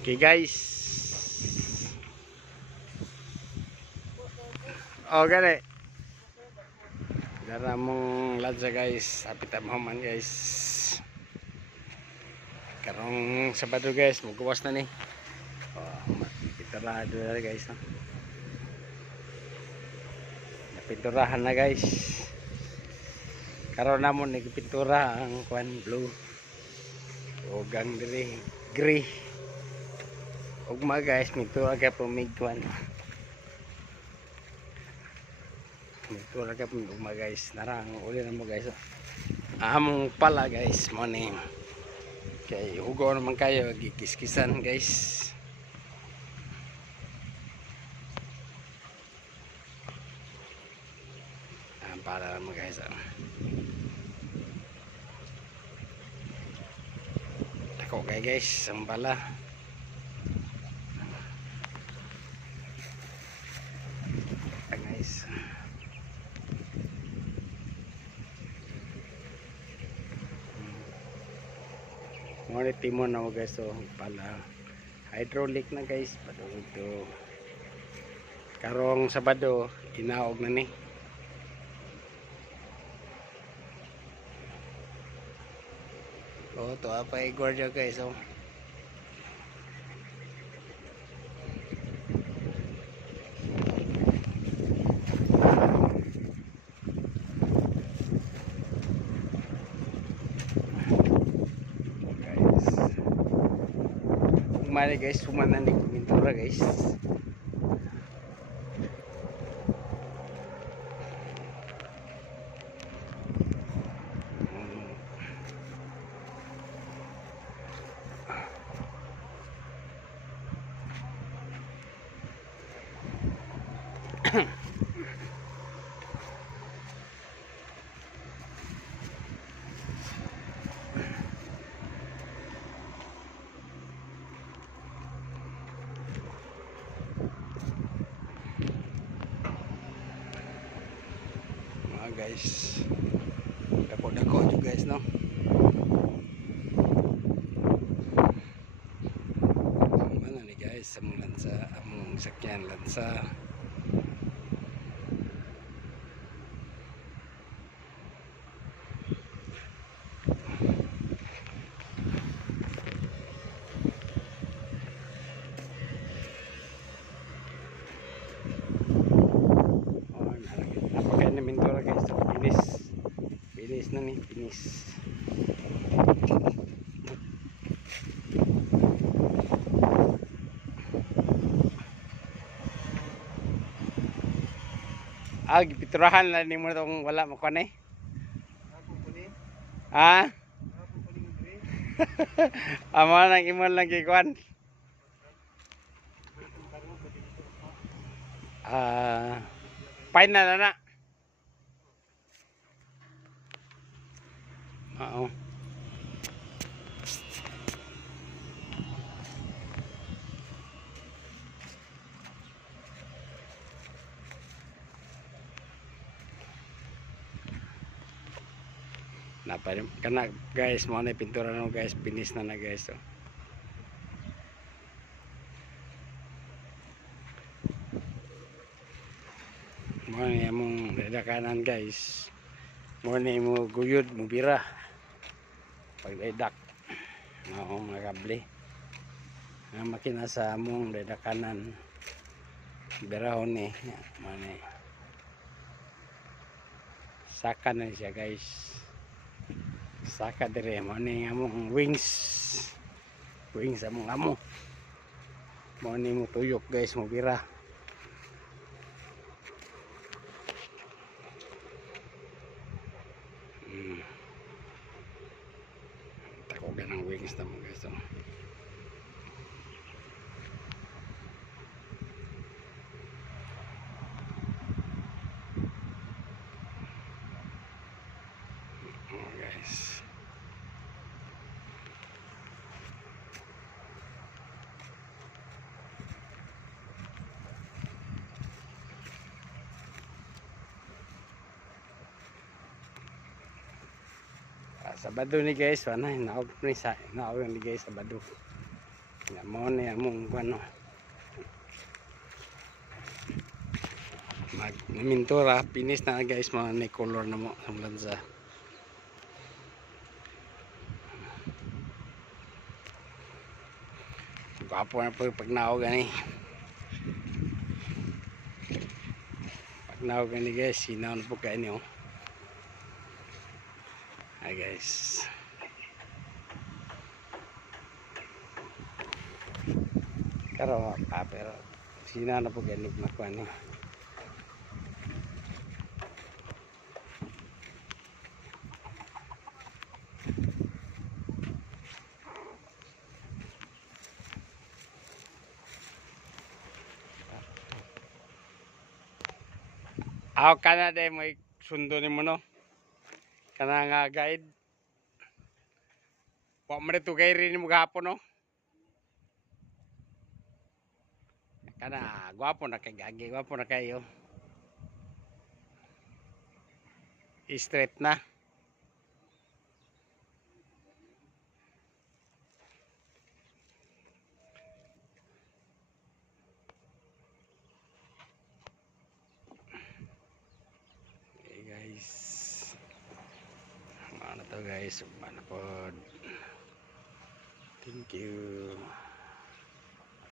Okay guys. Oh gani. Dara mong ladsa guys. Apit man guys. Karong Sabado guys, magkuwas na ni. Oh, piturahan na guys. No? Napinturahan na guys. Karon namon nagpintura ang kwan blue. O gang diri gray. Ugma guys, mintura ka pumigwan. Mintura ka ugma guys. Narang uli na mo guys. Among pala guys, mo ni. Kay hugo naman kayo gikiskisan guys. Para naman guys. Tako kay guys, ang pala. Guys. Ngunit timon na mo guys, so pala hydraulic na guys, padung ito karong Sabado inaog na ni. Oh, to apa igorja guys, oh. Mari guys, sumanan di pintura guys. Guys, dako-dako juga guys, no. Mana nih guys, among lansa, among sakyan lansa. Finish na nih, finish. Gipiturahan na ni mo tong wala mo kan eh. Ha? Amo nang imon lang kikuan. Final na na. Oo. Napa kana guys, mo na pintura no guys, finish na guys. So. Mo ni among redakanan guys. Mo ni mo guyod mo bira. Pagdaidak. Oo, mga kable. Ang makina sa among redakanan. Birahon ni, mo ni. Saka na siya guys. Saka dire mo ni among wings among amo mo ni mo tuyok guys, mo bira. Tako ganang wings na mo guys, oh. Guys, Sabado ni guys, wala naog ni sa naog ni guys Sabado. Nga mo ni among ano. Magmintura, finish na guys, mga ni color na mo ang lansa. Gwapo na po yung pagnaw gani. Pagnaw gani guys, sinaw na po kayo niyo. Hi guys. Karo pero sinaw na po gani makuha niyo. Ako ka na din, may sundo ni mo no. Kana nga guide. Wa mo dito kay rin mo gahapon no. Kana gwapo na kay gagi, gwapo na kayo. Straight na. Okay guys. Ano to guys, ano po. Thank you.